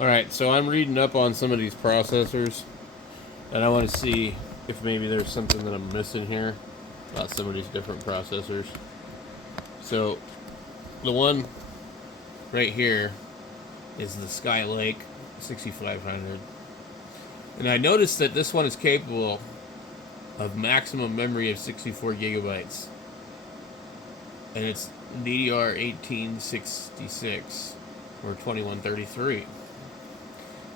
Alright, so I'm reading up on some of these processors, and I want to see if maybe there's something that I'm missing here about some of these different processors. So, the one right here is the Skylake 6500. And I noticed that this one is capable of maximum memory of 64 gigabytes. And it's DDR 1866 or 2133.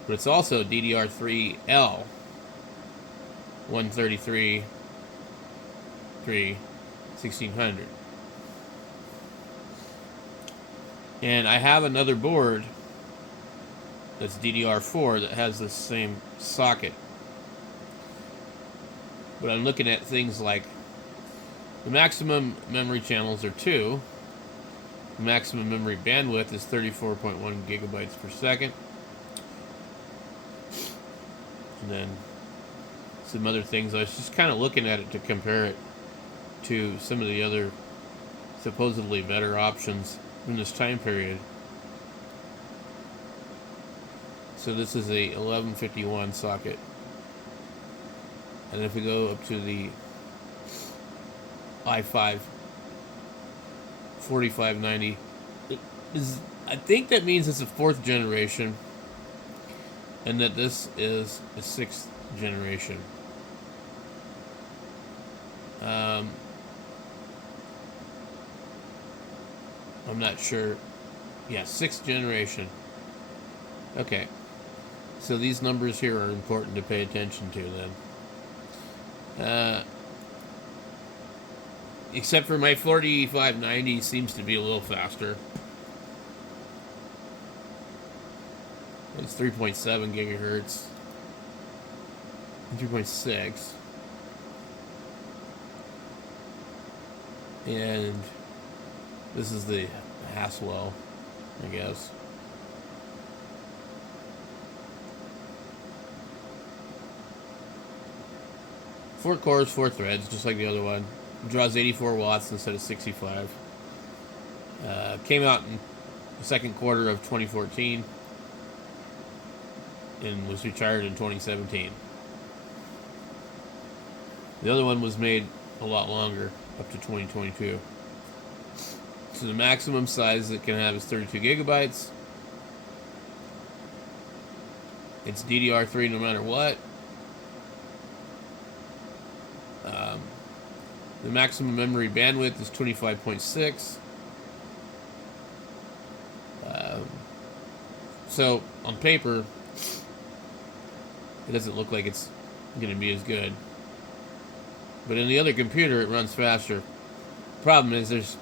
But it's also DDR3L 133 1600. And I have another board that's DDR4 that has the same socket. But I'm looking at things like the maximum memory channels are 2. The maximum memory bandwidth is 34.1 gigabytes per second. And then some other things. I was just kind of looking at it to compare it to some of the other supposedly better options in this time period. So this is a 1151 socket. And if we go up to the i5 4590, I think that means it's a 4th generation, and that this is a 6th generation. I'm not sure. Yeah, 6th generation. Okay. So these numbers here are important to pay attention to then. Except for my 4590 seems to be a little faster. It's 3.7 gigahertz. 3.6. And this is the Haswell, I guess. Four cores, 4 threads, just like the other one. It draws 84 watts instead of 65. Came out in the second quarter of 2014 and was retired in 2017. The other one was made a lot longer, up to 2022. So the maximum size it can have is 32 gigabytes. It's DDR3 no matter what. The maximum memory bandwidth is 25.6. So on paper, it doesn't look like it's going to be as good. But in the other computer, it runs faster. Problem is, there's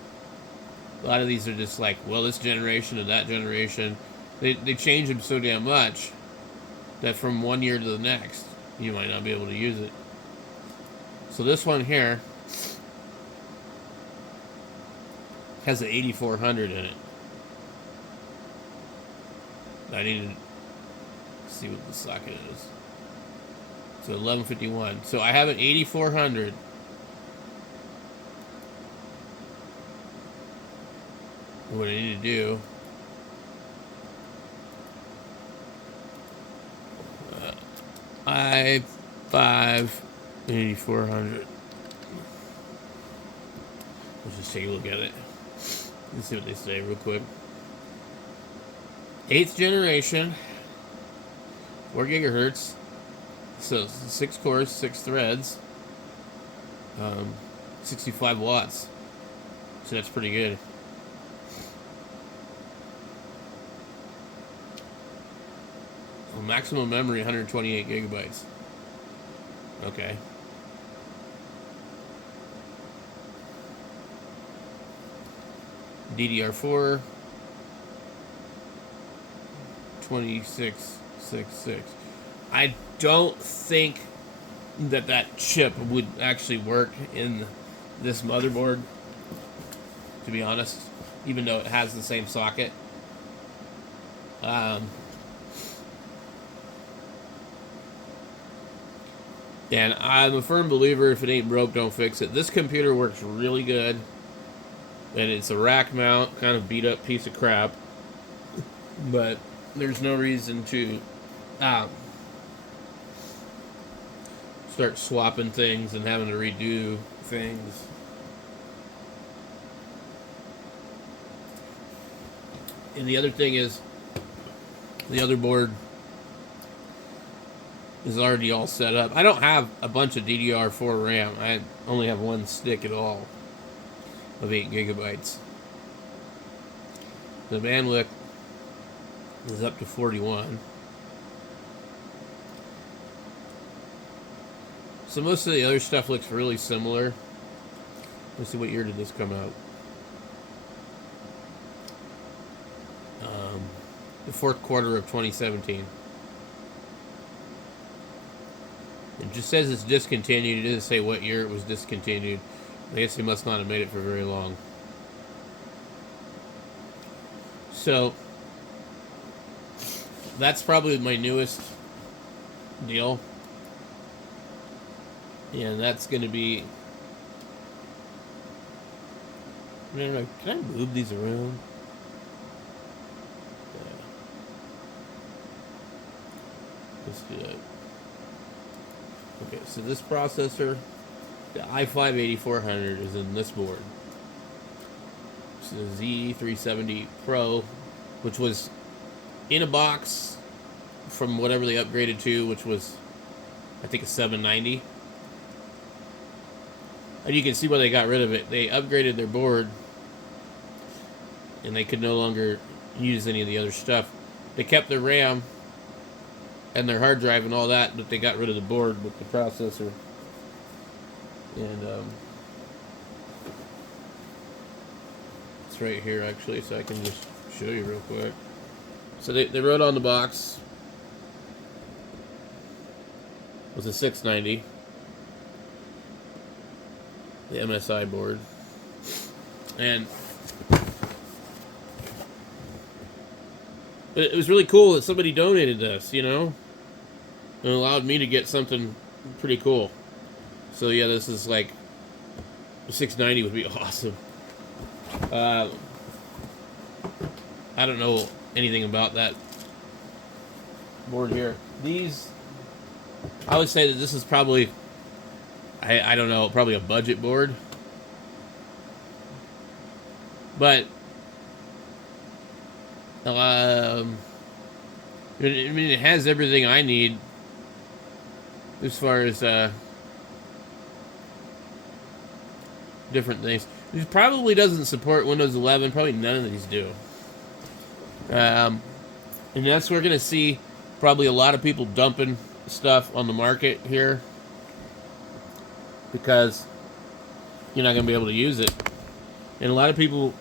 a lot of these are just like, well, this generation and that generation. They change them so damn much that from one year to the next, you might not be able to use it. So this one here has an 8400 in it. I need to see what the socket is. So 1151. So I have an 8400. What I need to do, i5 8400. Let's just take a look at it. Let's see what they say real quick. 8th generation, 4 gigahertz. So 6 cores, 6 threads, 65 watts. So that's pretty good. Well, maximum memory 128 gigabytes. Okay. DDR4 2666. I don't think that chip would actually work in this motherboard, to be honest, even though it has the same socket. And I'm a firm believer, if it ain't broke, don't fix it. This computer works really good, and it's a rack mount, kind of beat up piece of crap, but there's no reason to uh, start swapping things and having to redo things. And the other thing is, the other board is already all set up. I don't have a bunch of DDR4 RAM. I only have one stick at all of 8 gigabytes. The bandwidth is up to 41. So most of the other stuff looks really similar. Let's see, what year did this come out? The fourth quarter of 2017. It just says it's discontinued. It doesn't say what year it was discontinued. I guess they must not have made it for very long. So that's probably my newest deal. And that's going to be... Can I move these around? Let's do that. Okay, so this processor, the i5-8400, is in this board. It's the Z370 Pro, which was in a box from whatever they upgraded to, which was, I think, a 790. And you can see why they got rid of it. They upgraded their board, and they could no longer use any of the other stuff. They kept their RAM and their hard drive and all that, but they got rid of the board with the processor. And it's right here, actually, so I can just show you real quick. So they wrote on the box, it was a 690, the MSI board. And but it was really cool that somebody donated this, you know, and allowed me to get something pretty cool. So yeah, this is like, 690 would be awesome. I don't know anything about that board here. These, I would say that this is probably, I don't know, probably a budget board. But I mean, it has everything I need as far as different things. It probably doesn't support Windows 11. Probably none of these do. And that's where we're going to see probably a lot of people dumping stuff on the market here, because you're not going to be able to use it. And a lot of people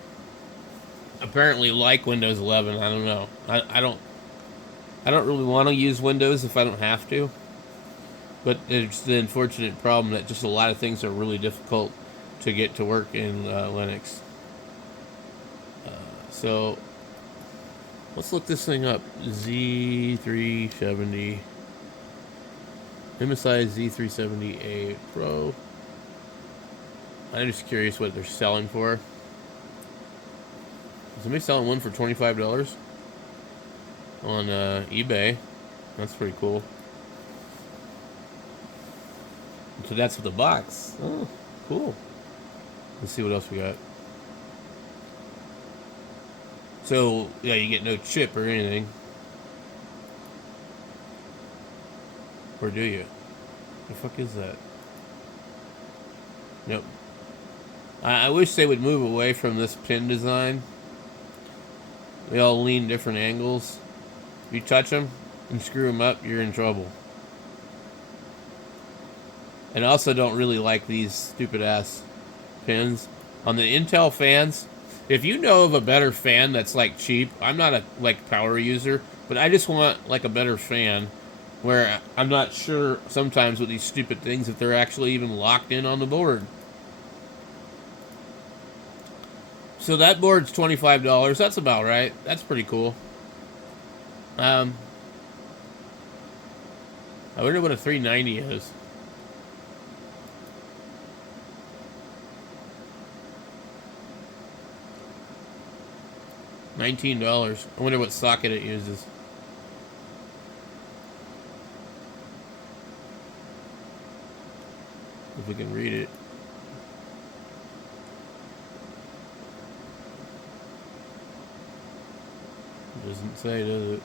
apparently like Windows 11. I don't know. I don't really want to use Windows if I don't have to. But there's the unfortunate problem that just a lot of things are really difficult to get to work in Linux. So let's look this thing up. Z370, MSI Z370A Pro. I'm just curious what they're selling for. Somebody selling one for $25 on eBay. That's pretty cool. So that's with the box. Oh, cool. Let's see what else we got. So, yeah, you get no chip or anything. Or do you? The fuck is that? Nope. I wish they would move away from this pin design. They all lean different angles. If you touch them and screw them up, you're in trouble. And I also don't really like these stupid ass pins. On the Intel fans, if you know of a better fan that's like cheap, I'm not a like power user, but I just want like a better fan where I'm not sure sometimes with these stupid things if they're actually even locked in on the board. So that board's $25. That's about right. That's pretty cool. I wonder what a 390 is. $19. I wonder what socket it uses. If we can read it. It doesn't say, does it?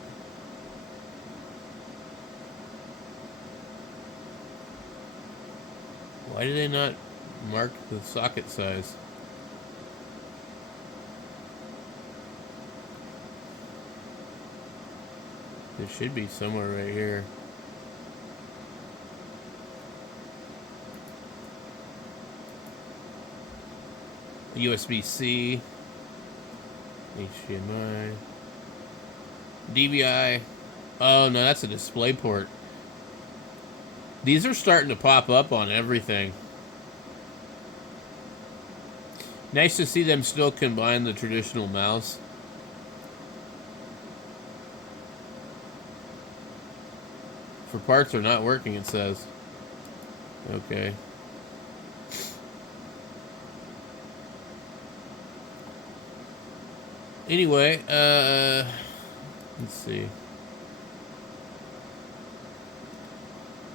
Why do they not mark the socket size? It should be somewhere right here. USB-C, HDMI, DVI. Oh no, that's a display port. These are starting to pop up on everything. Nice to see them still combine the traditional mouse. For parts are not working, it says. Okay. Anyway, let's see.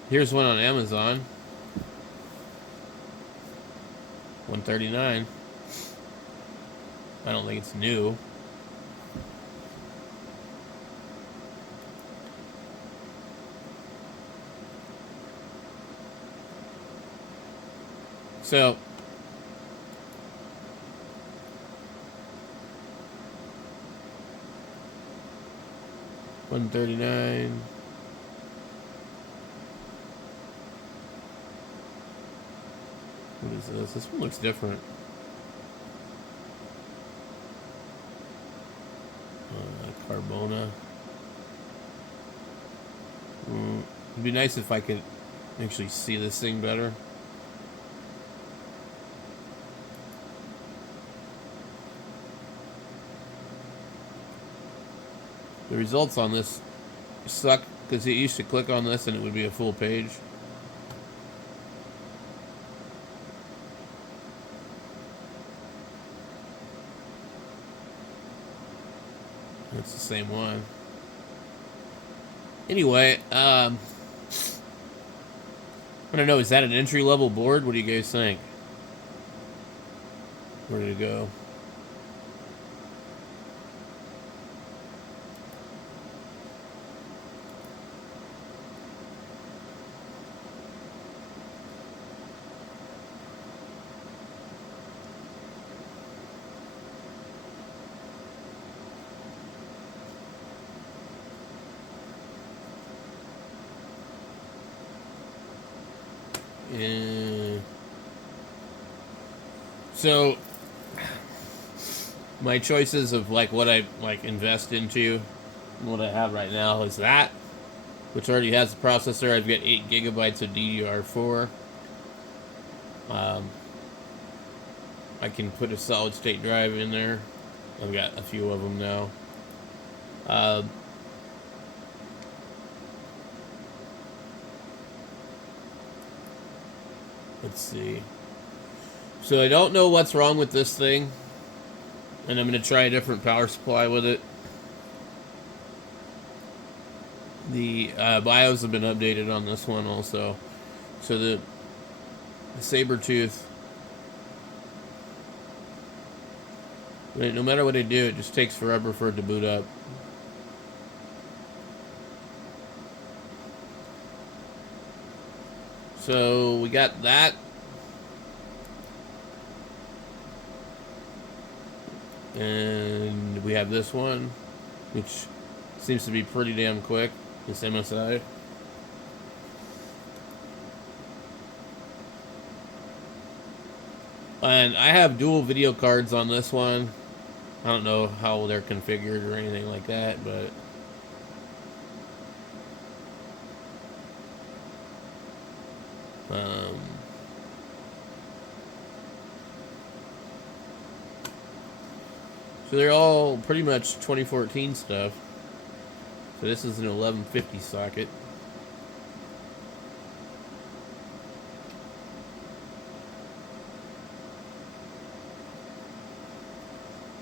Here's one on Amazon. $139. I don't think it's new. So $139. What is this? This one looks different. Carbona. It'd be nice if I could actually see this thing better. The results on this suck because you used to click on this and it would be a full page. It's the same one. Anyway, I don't know, is that an entry-level board? What do you guys think? Where did it go? So my choices of like what I like invest into, what I have right now is that, which already has the processor. I've got 8 gigabytes of DDR4. I can put a solid state drive in there. I've got a few of them now. Let's see. So I don't know what's wrong with this thing, and I'm going to try a different power supply with it. The BIOS have been updated on this one also. So the Sabertooth, no matter what I do, it just takes forever for it to boot up. So we got that. And we have this one, which seems to be pretty damn quick, this MSI. And I have dual video cards on this one. I don't know how they're configured or anything like that, but so they're all pretty much 2014 stuff. So this is an 1150 socket.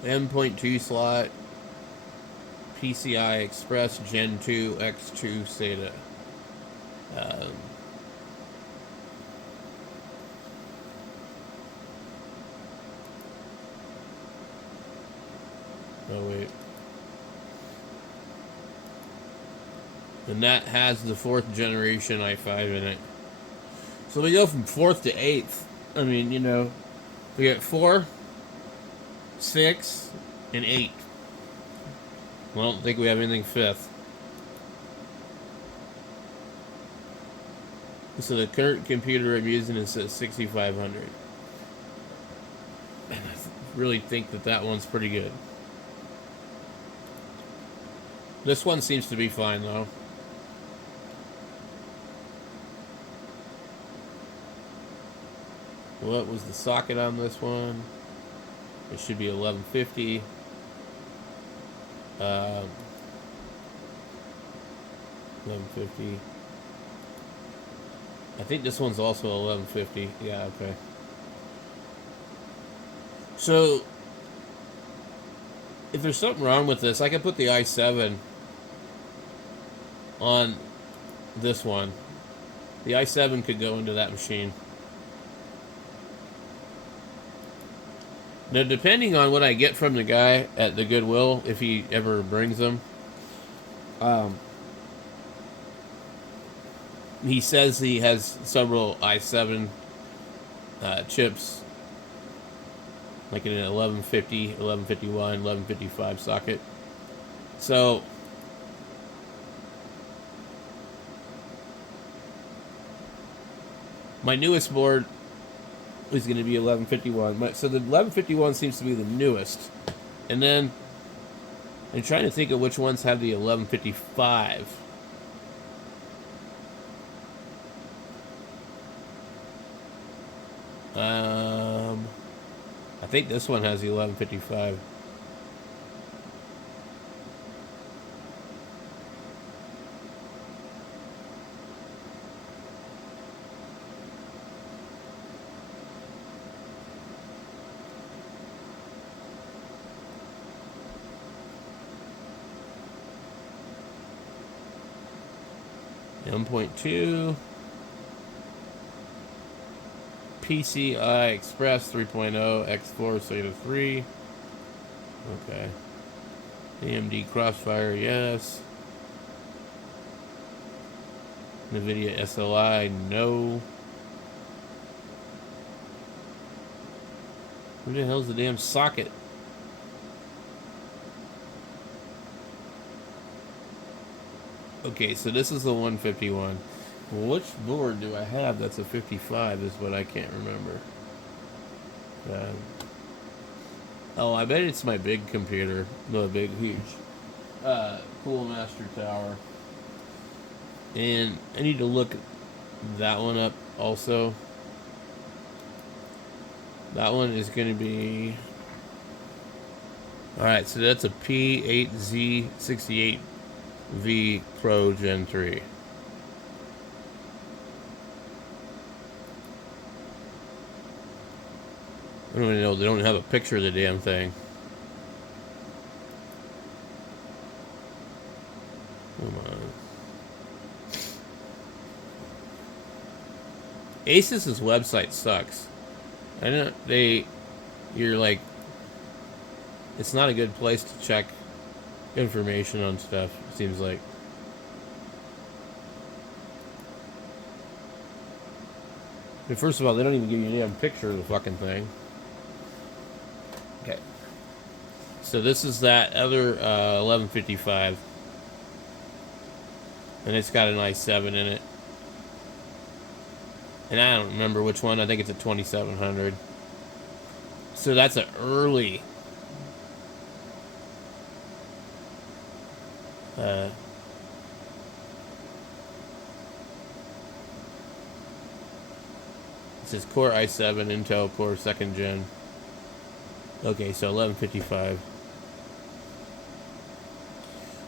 M.2 slot, PCI Express Gen 2 X2 SATA. Oh, wait. And that has the 4th generation i5 in it. So we go from 4th to 8th. I mean, you know, we get 4, 6, and 8. I don't think we have anything 5th. So the current computer I'm using is at 6500. And I really think that that one's pretty good. This one seems to be fine though. What was the socket on this one? It should be 1150. 1150. I think this one's also 1150. Yeah, okay. So, if there's something wrong with this, I could put the i7 on this one. The i7 could go into that machine. Now, depending on what I get from the guy at the Goodwill, if he ever brings them, he says he has several i7 chips, like in an 1150, 1151, 1155 socket. So, my newest board is going to be 1151. So the 1151 seems to be the newest. And then I'm trying to think of which ones have the 1155. I think this one has the 1155. M.2 PCI Express 3.0 X4 SATA 3. Okay. AMD Crossfire, yes. NVIDIA SLI, no. Where the hell's the damn socket? Okay, so this is the 151. Which board do I have that's a 55 is what I can't remember. Oh, I bet it's my big computer. The big, huge Cool Master Tower. And I need to look that one up also. That one is going to be... Alright, so that's a P8Z68V Pro Gen 3. I don't even know, they don't have a picture of the damn thing. Come on. Asus's website sucks. I know you're like, it's not a good place to check information on stuff, it seems like. And first of all, they don't even give you a damn picture of the fucking thing. Okay. So this is that other 1155. And it's got an i7 in it. And I don't remember which one. I think it's a 2700. So that's an early... it says Core i7, Intel Core 2nd Gen. Okay, so 1155.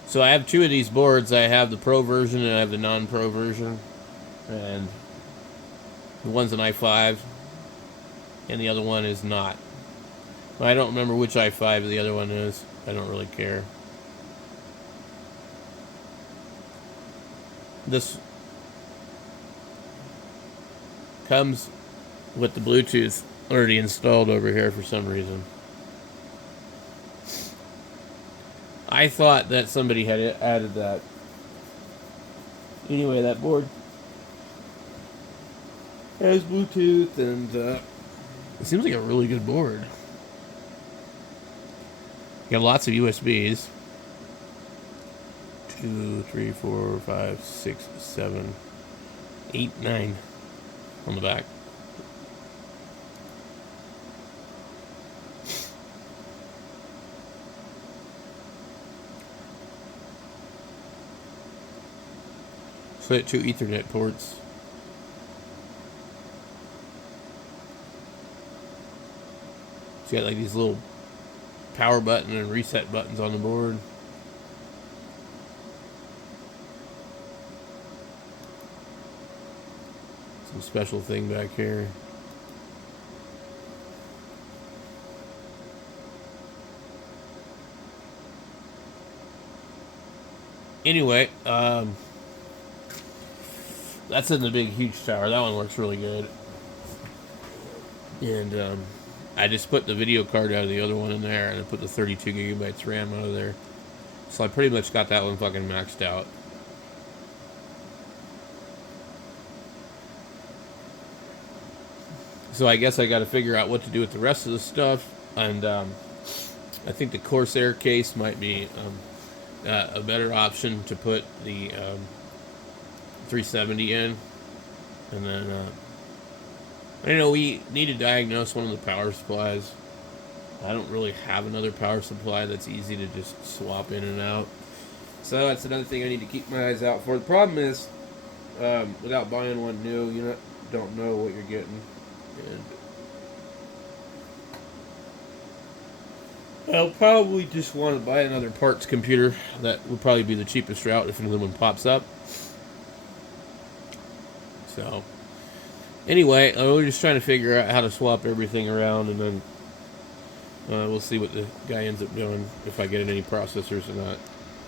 So I have two of these boards. I have the Pro version and I have the non-Pro version. And the one's an i5 and the other one is not. I don't remember which i5 the other one is. I don't really care. This comes with the Bluetooth already installed over here for some reason. I thought that somebody had added that. Anyway, that board has Bluetooth, and it seems like a really good board. You got lots of USBs. 2, 3, 4, 5, 6, 7, 8, 9 on the back. So it 2 Ethernet ports. So you got like these little power button and reset buttons on the board. Some special thing back here. Anyway, that's in the big, huge tower. That one works really good. And I just put the video card out of the other one in there, and I put the 32 gigabytes RAM out of there. So I pretty much got that one fucking maxed out. So I guess I got to figure out what to do with the rest of the stuff. And I think the Corsair case might be a better option to put the 370 in. And then I know we need to diagnose one of the power supplies. I don't really have another power supply that's easy to just swap in and out. So that's another thing I need to keep my eyes out for. The problem is, without buying one new, you don't know what you're getting. And I'll probably just want to buy another parts computer. That would probably be the cheapest route if another one pops up. So, anyway, we're just trying to figure out how to swap everything around, and then we'll see what the guy ends up doing, if I get any processors or not.